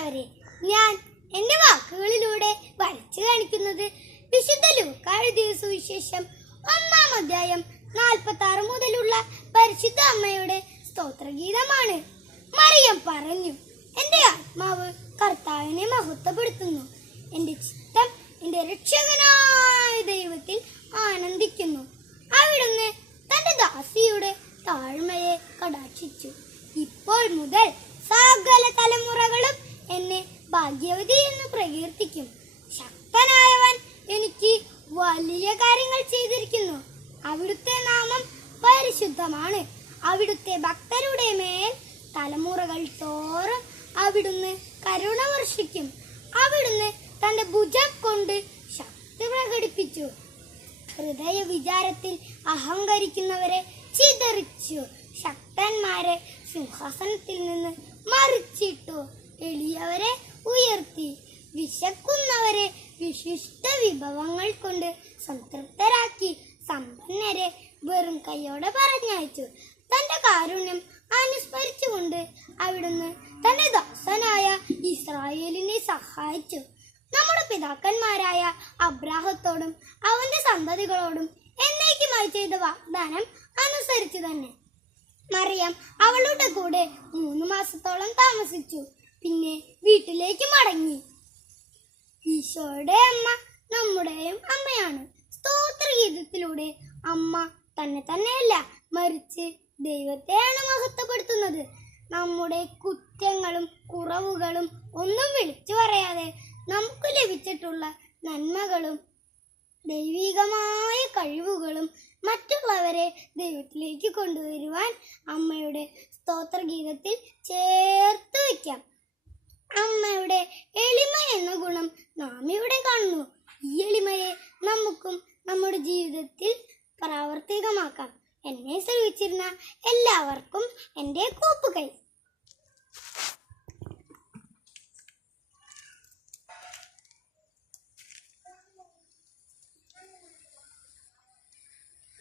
പ്രിയമുള്ളവരെ, ഞാൻ എൻ്റെ വാക്കുകളിലൂടെ വരച്ചു കാണിക്കുന്നത് വിശുദ്ധ ലൂക്കാ എഴുതിയ സുവിശേഷം 1-ാം അധ്യായം 46 മുതലുള്ള പരിശുദ്ധ അമ്മയുടെ സ്തോത്രഗീതമാണ്. മറിയം പറഞ്ഞു, എൻ്റെ ആത്മാവ് കർത്താവിനെ മഹത്വപ്പെടുത്തുന്നു, എൻ്റെ ചിത്തം എൻ്റെ രക്ഷകനായ ദൈവത്തിൽ ആനന്ദിക്കുന്നു. അവിടുന്ന് തന്റെ ദാസിയുടെ താഴ്മയെ കടാക്ഷിച്ചു. ഇപ്പോൾ മുതൽ സകല തലമുറകളും എന്നെ ഭാഗ്യവതി എന്ന് പ്രകീർത്തിക്കും. ശക്തനായവൻ എനിക്ക് വലിയ കാര്യങ്ങൾ ചെയ്തിരിക്കുന്നു. അവിടുത്തെ നാമം പരിശുദ്ധമാണ്. അവിടുത്തെ ഭക്തരുടെ മേൽ തലമുറകൾ തോറും അവിടുന്ന് കരുണ വർഷിക്കും. അവിടുന്ന് തന്റെ ഭുജം കൊണ്ട് ശക്തി പ്രകടിപ്പിച്ചു. ഹൃദയ വിചാരത്തിൽ അഹങ്കരിക്കുന്നവരെ ചിതറിച്ചു. ശക്തന്മാരെ സിംഹാസനത്തിൽ നിന്ന് മറിച്ചിട്ടു. എളിയവരെ ഉയർത്തി. വിശക്കുന്നവരെ വിശിഷ്ട വിഭവങ്ങൾ കൊണ്ട് സംതൃപ്തരാക്കി. സമ്പന്നരെ വെറും കൈയോടെ പറഞ്ഞയച്ചു. തന്റെ കാരുണ്യം അനുസ്മരിച്ചുകൊണ്ട് അവിടുന്ന് തന്റെ ദാസനായ ഇസ്രായേലിനെ സഹായിച്ചു. നമ്മുടെ പിതാക്കന്മാരായ അബ്രാഹത്തോടും അവന്റെ സന്തതികളോടും എന്നേക്കുമായി ചെയ്ത വാഗ്ദാനം അനുസരിച്ചു തന്നെ മറിയം അവളുടെ കൂടെ 3 മാസത്തോളം താമസിച്ചു. പിന്നെ വീട്ടിലേക്ക് മടങ്ങി. ഈശോയുടെ അമ്മ നമ്മുടെയും അമ്മയാണ്. സ്തോത്രഗീതത്തിലൂടെ അമ്മ തന്നെ തന്നെയല്ല, മറിച്ച് ദൈവത്തെയാണ് മഹത്വപ്പെടുത്തുന്നത്. നമ്മുടെ കുറ്റങ്ങളും കുറവുകളും ഒന്നും വിളിച്ചു പറയാതെ നമുക്ക് ലഭിച്ചിട്ടുള്ള നന്മകളും ദൈവികമായ കഴിവുകളും മറ്റുള്ളവരെ ദൈവത്തിലേക്ക് കൊണ്ടുവരുവാൻ അമ്മയുടെ സ്തോത്രഗീതത്തിൽ ചേർത്ത് വയ്ക്കാം. അമ്മയുടെ എളിമ എന്ന ഗുണം നാം ഇവിടെ കാണുന്നു. ഈ എളിമയെ നമുക്കും നമ്മുടെ ജീവിതത്തിൽ പ്രാവർത്തികമാക്കാം. എന്നെ ശ്രമിച്ചിരുന്ന എല്ലാവർക്കും എൻ്റെ കൂപ്പുകൈ.